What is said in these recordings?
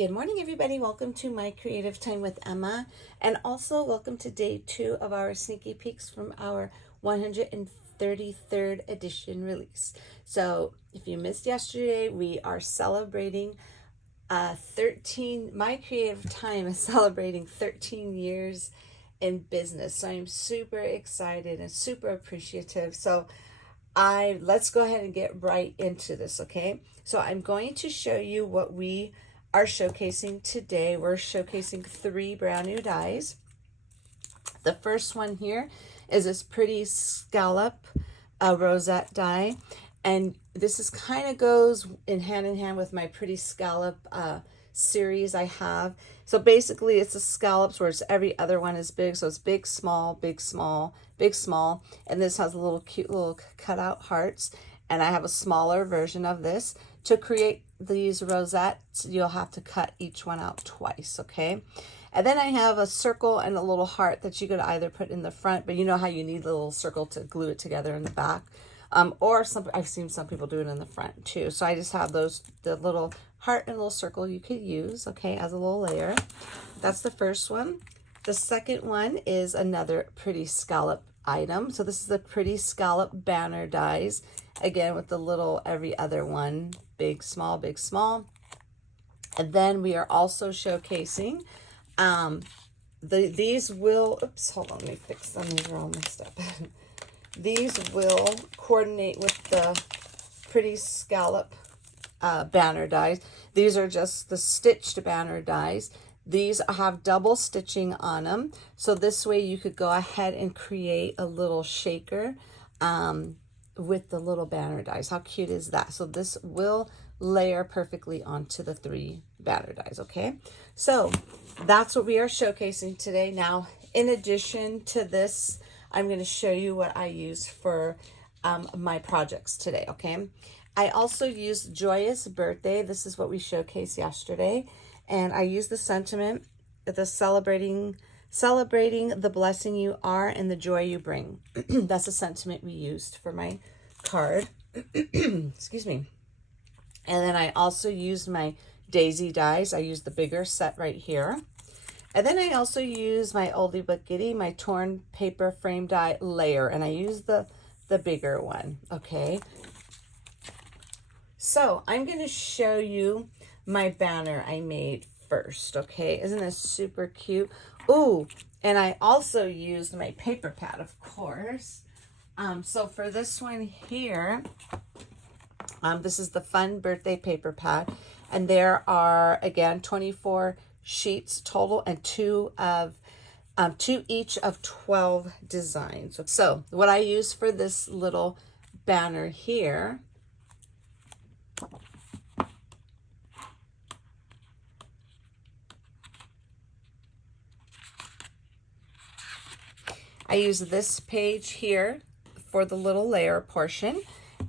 Good morning, everybody. Welcome to my Creative Time with Emma, and also welcome to day 2 of our sneaky peeks from our 133rd edition release. So if you missed yesterday, we are celebrating my Creative Time is celebrating 13 years in business. So I'm super excited and super appreciative. So let's go ahead and get right into this, okay? So I'm going to show you what we are showcasing today. We're showcasing 3 brand new dies. The first one here is this pretty scallop rosette die, and this is kind of goes in hand with my pretty scallop series I have. So basically it's the scallops where it's every other one is big, so it's big, small, big, small, big, small, and this has a little cute little cutout hearts. And I have a smaller version of this. To create these rosettes, you'll have to cut each one out twice, okay? And then I have a circle and a little heart that you could either put in the front, but you know how you need a little circle to glue it together in the back. Or I've seen some people do it in the front too. So I just have the little heart and little circle you could use, okay, as a little layer. That's the first one. The second one is another pretty scallop item. So this is the pretty Scallop Banner Dies, again with the little every other one, big, small, big, small. And then we are also showcasing these will, oops, hold on, let me fix them. These are all messed up. These will coordinate with the pretty Scallop Banner Dies. These are just the stitched banner dies. These have double stitching on them, so this way you could go ahead and create a little shaker with the little banner dies. How cute is that? So this will layer perfectly onto the 3 banner dies, okay? So that's what we are showcasing today. Now, in addition to this, I'm going to show you what I use for my projects today, okay? I also used Joyous Birthday. This is what we showcased yesterday. And I use the sentiment, the celebrating the blessing you are and the joy you bring. That's the sentiment we used for my card. Excuse me. And then I also used my daisy dies. I used the bigger set right here. And then I also use my oldie but goodie, my torn paper frame die layer. And I use the bigger one, okay? So I'm going to show you my banner I made first, okay? Isn't this super cute? Ooh, and I also used my paper pad, of course. So for this one here, this is the Fun Birthday Paper Pad, and there are, again, 24 sheets total and 2 each of 12 designs. So what I use for this little banner here, I use this page here for the little layer portion.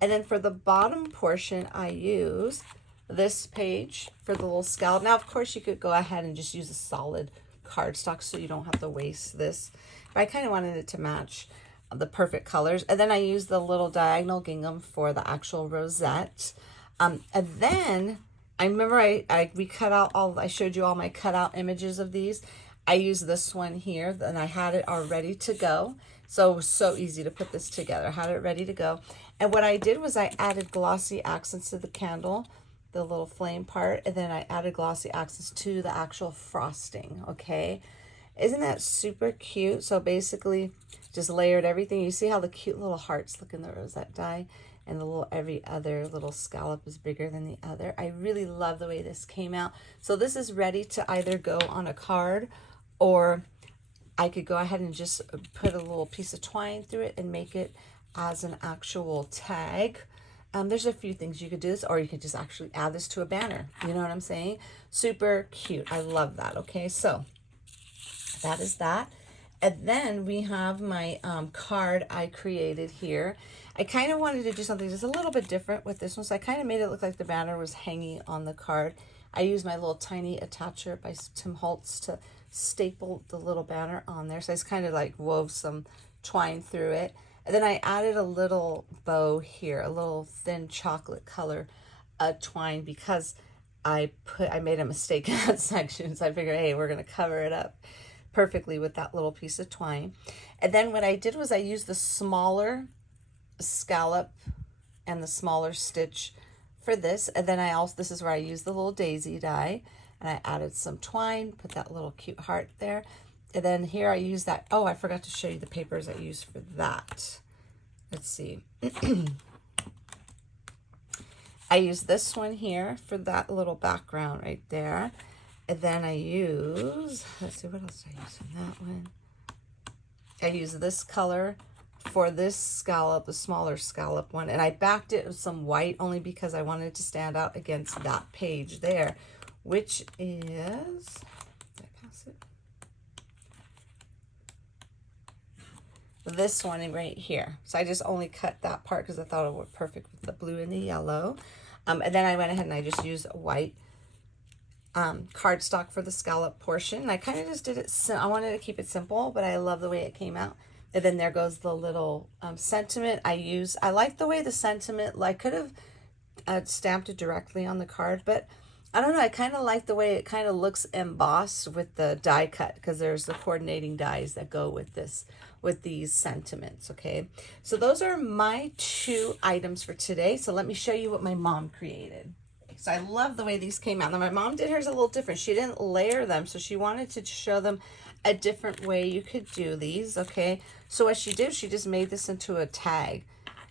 And then for the bottom portion, I use this page for the little scallop. Now, of course, you could go ahead and just use a solid cardstock so you don't have to waste this. But I kind of wanted it to match the perfect colors. And then I use the little diagonal gingham for the actual rosette. And then I remember we cut out I showed you all my cutout images of these. I use this one here, and I had it all ready to go. So it was so easy to put this together. I had it ready to go. And what I did was I added glossy accents to the candle, the little flame part, and then I added glossy accents to the actual frosting, okay? Isn't that super cute? So basically just layered everything. You see how the cute little hearts look in the rosette die? And the little every other little scallop is bigger than the other. I really love the way this came out. So this is ready to either go on a card, or I could go ahead and just put a little piece of twine through it and make it as an actual tag. There's a few things you could do this, or you could just actually add this to a banner. You know what I'm saying? Super cute. I love that. Okay, so that is that. And then we have my card I created here. I kind of wanted to do something just a little bit different with this one, so I kind of made it look like the banner was hanging on the card. I used my little tiny attacher by Tim Holtz to staple the little banner on there. So I just kind of like wove some twine through it. And then I added a little bow here, a little thin chocolate color twine, because I made a mistake in that section, so I figured, hey, we're going to cover it up perfectly with that little piece of twine. And then what I did was I used the smaller scallop and the smaller stitch for this. And then this is where I used the little daisy die, and I added some twine, put that little cute heart there. And then here I use that. Oh, I forgot to show you the papers I used for that. Let's see. I use this one here for that little background right there. And then I use, let's see, what else did I use in that one? I use this color for this scallop, the smaller scallop one. And I backed it with some white only because I wanted to stand out against that page there, which is, did I pass it? This one right here. So I just only cut that part because I thought it would work perfect with the blue and the yellow. And then I went ahead and I just used a white cardstock for the scallop portion. I kind of just did it, I wanted to keep it simple, but I love the way it came out. And then there goes the little sentiment I like the way the sentiment, like could have stamped it directly on the card, but I don't know, I kind of like the way it kind of looks embossed with the die cut, because there's the coordinating dies that go with this, with these sentiments, okay? So those are my 2 items for today. So let me show you what my mom created. So I love the way these came out. Now my mom did hers a little different. She didn't layer them, so she wanted to show them a different way you could do these, okay? So what she did, she just made this into a tag.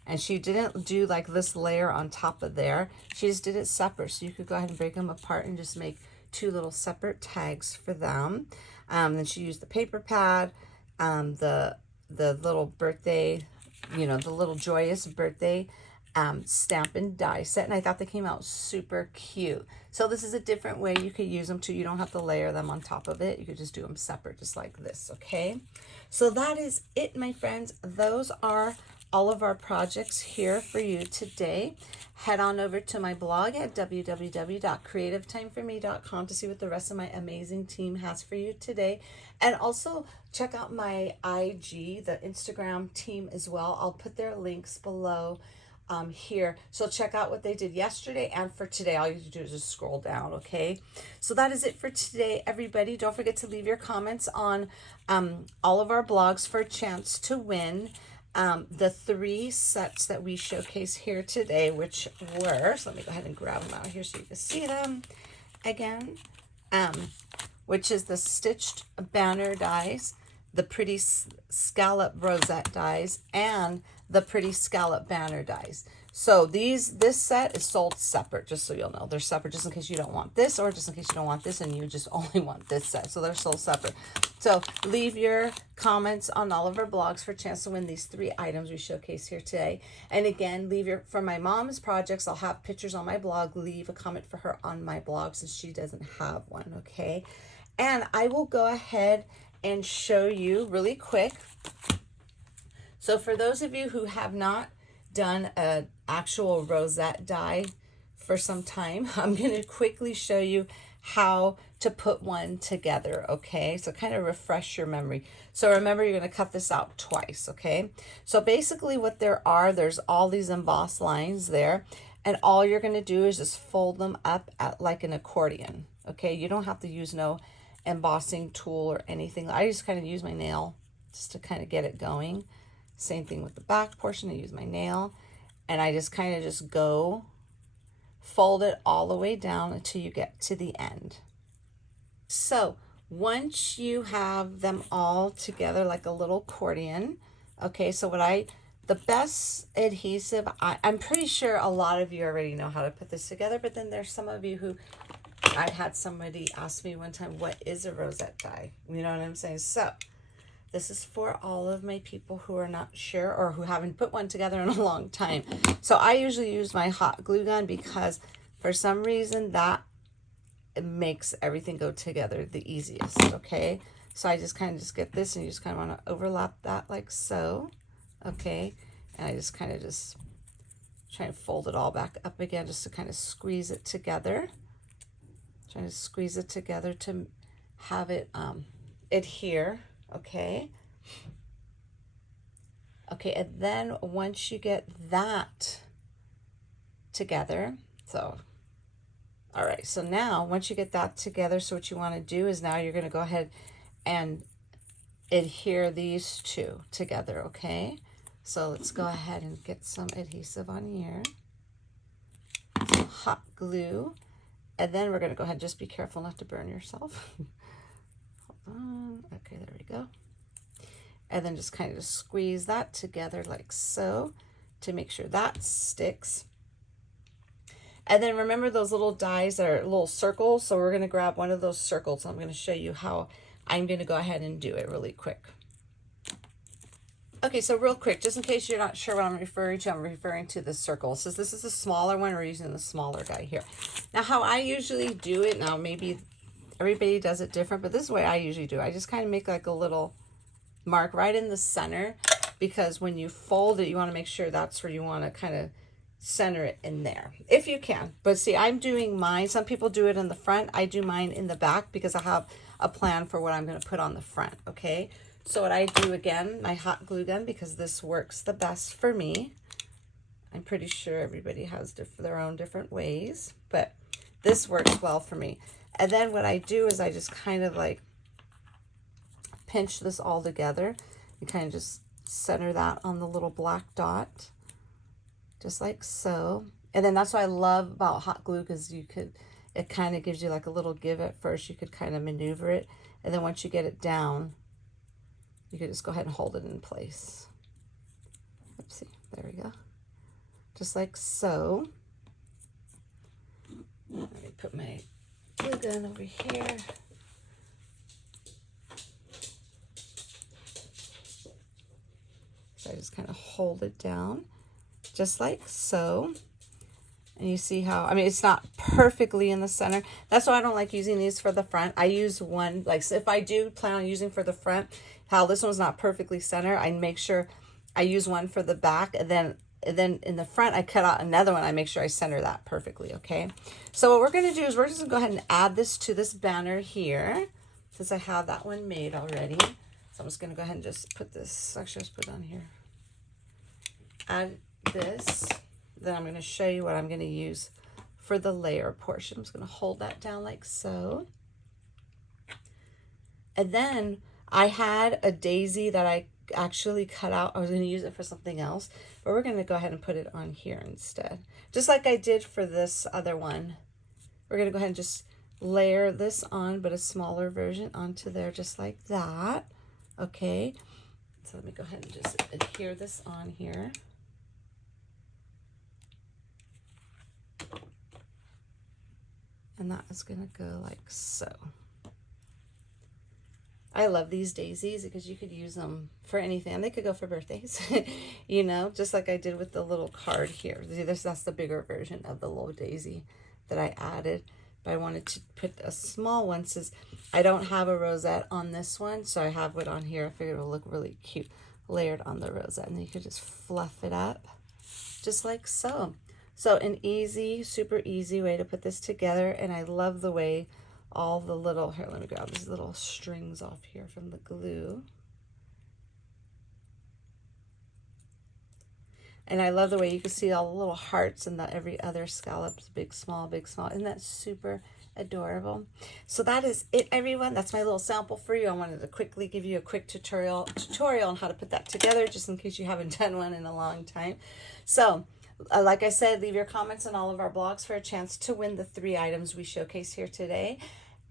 And she didn't do like this layer on top of there. She just did it separate. So you could go ahead and break them apart and just make 2 little separate tags for them. Then she used the paper pad, the little birthday, you know, the little joyous birthday stamp and die set. And I thought they came out super cute. So this is a different way you could use them too. You don't have to layer them on top of it. You could just do them separate, just like this, okay? So that is it, my friends. Those are all of our projects here for you today. Head on over to my blog at www.creativetimeforme.com to see what the rest of my amazing team has for you today. And also check out my IG, the Instagram team as well. I'll put their links below here. So check out what they did yesterday and for today. All you have to do is just scroll down, okay? So that is it for today, everybody. Don't forget to leave your comments on all of our blogs for a chance to win the 3 sets that we showcase here today, which were, so let me go ahead and grab them out here so you can see them again, which is the stitched banner dies, the pretty scallop rosette dies, and the pretty scallop banner dies. So this set is sold separate, just so you'll know. They're separate just in case you don't want this, or just in case you don't want this and you just only want this set. So they're sold separate. So leave your comments on all of our blogs for a chance to win these 3 items we showcase here today. And again, for my mom's projects, I'll have pictures on my blog. Leave a comment for her on my blog since she doesn't have one, okay? And I will go ahead and show you really quick. So for those of you who have not done an actual rosette die for some time, I'm going to quickly show you how to put one together, okay? So kind of refresh your memory. So remember, you're going to cut this out twice, okay? So basically what there's all these embossed lines there, and all you're going to do is just fold them up like an accordion, okay? You don't have to use no embossing tool or anything. I just kind of use my nail just to kind of get it going. Same thing with the back portion. I use my nail and I just kind of just go fold it all the way down until you get to the end. So once you have them all together like a little accordion, okay, so the best adhesive, I'm pretty sure a lot of you already know how to put this together, but then there's some of you who, I had somebody ask me one time, what is a rosette die? You know what I'm saying? So this is for all of my people who are not sure or who haven't put one together in a long time. So I usually use my hot glue gun because for some reason that makes everything go together the easiest, okay? So I just kind of just get this and you just kind of want to overlap that like so, okay? And I just kind of just try and fold it all back up again just to kind of squeeze it together. Trying to squeeze it together to have it adhere. Okay. Okay, and then once you get that together, so All right, so now once you get that together, so what you want to do is now you're going to go ahead and adhere these two together, okay? So let's go ahead and get some adhesive on here, some hot glue, and then we're going to go ahead and just be careful not to burn yourself. Hold on. Okay, there we go. And then just kind of squeeze that together like so to make sure that sticks. And then remember those little dies that are little circles. So we're going to grab one of those circles. I'm going to show you how I'm going to go ahead and do it really quick. Okay, so real quick, just in case you're not sure what I'm referring to the circle. So this is the smaller one. We're using the smaller guy here. Now, how I usually do it, now maybe everybody does it different, but this is the way I usually do it. I just kind of make like a little mark right in the center, because when you fold it, you want to make sure that's where you want to kind of center it in there, if you can. But see, I'm doing mine. Some people do it in the front. I do mine in the back because I have a plan for what I'm going to put on the front, okay? So what I do, again, my hot glue gun, because this works the best for me. I'm pretty sure everybody has their own different ways, but this works well for me. And then what I do is I just kind of like pinch this all together and kind of just center that on the little black dot, just like so. And then that's what I love about hot glue, because it kind of gives you like a little give at first. You could kind of maneuver it, and then once you get it down, you could just go ahead and hold it in place. Oopsie, there we go. Just like so. Let me put my glue gun over here. So I just kind of hold it down, just like so. And you see how, I mean, it's not perfectly in the center. That's why I don't like using these for the front. I use one, like, so if I do plan on using for the front, how this one's not perfectly center, I make sure I use one for the back, and then in the front, I cut out another one. I make sure I center that perfectly, okay? So what we're going to do is we're just going to go ahead and add this to this banner here, since I have that one made already. So I'm just going to go ahead and just put this, actually, let's put it on here. Add this. Then I'm going to show you what I'm going to use for the layer portion. I'm just going to hold that down like so. And then I had a daisy that I actually cut out. I was going to use it for something else, but we're going to go ahead and put it on here instead. Just like I did for this other one. We're going to go ahead and just layer this on, but a smaller version onto there, just like that. Okay. So let me go ahead and just adhere this on here. And that is going to go like so. I love these daisies because you could use them for anything. And they could go for birthdays, you know, just like I did with the little card here. That's the bigger version of the little daisy that I added. But I wanted to put a small one since I don't have a rosette on this one. So I have it on here. I figured it would look really cute layered on the rosette. And then you could just fluff it up just like so. So an easy, super easy way to put this together. And I love the way all the little, here, let me grab these little strings off here from the glue. And I love the way you can see all the little hearts and the every other scallops, big, small, big, small. Isn't that super adorable? So that is it, everyone. That's my little sample for you. I wanted to quickly give you a quick tutorial on how to put that together, just in case you haven't done one in a long time. So, like I said, leave your comments on all of our blogs for a chance to win the 3 items we showcase here today.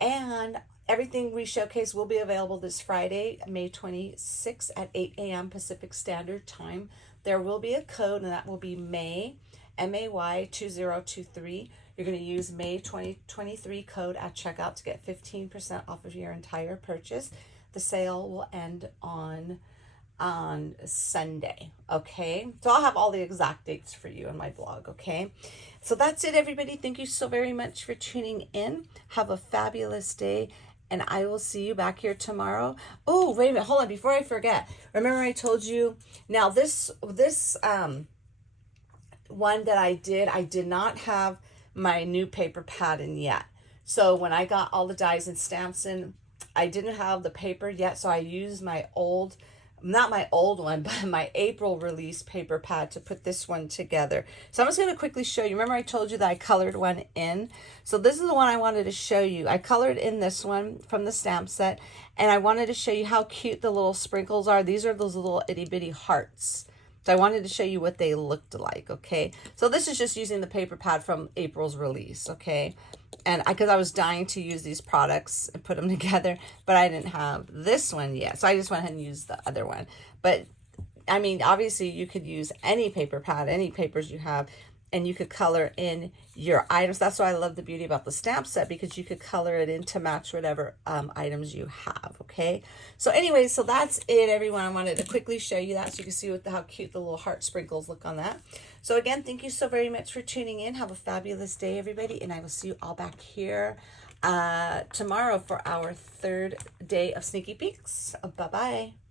And everything we showcase will be available this Friday, May 26th at 8 a.m. Pacific Standard Time. There will be a code, and that will be May, MAY 2023. You're going to use May 2023 code at checkout to get 15% off of your entire purchase. The sale will end on Sunday, okay? So I'll have all the exact dates for you in my blog, okay? So that's it, everybody. Thank you so very much for tuning in. Have a fabulous day, and I will see you back here tomorrow. Oh, wait a minute. Hold on. Before I forget, remember I told you, now this one that I did not have my new paper pad in yet. So when I got all the dies and stamps in, I didn't have the paper yet, so I used my old not my old one, but my April release paper pad to put this one together. So I'm just going to quickly show you. Remember I told you that I colored one in? So this is the one I wanted to show you. I colored in this one from the stamp set, and I wanted to show you how cute the little sprinkles are. These are those little itty bitty hearts. So I wanted to show you what they looked like, okay? So this is just using the paper pad from April's release, okay? And because I was dying to use these products and put them together, but I didn't have this one yet. So I just went ahead and used the other one. But, I mean, obviously you could use any paper pad, any papers you have, and you could color in your items. That's why I love the beauty about the stamp set, because you could color it in to match whatever items you have, okay? So anyway, so that's it, everyone. I wanted to quickly show you that so you can see how cute the little heart sprinkles look on that. So again, thank you so very much for tuning in. Have a fabulous day, everybody, and I will see you all back here tomorrow for our third day of Sneaky Peeks. Bye-bye.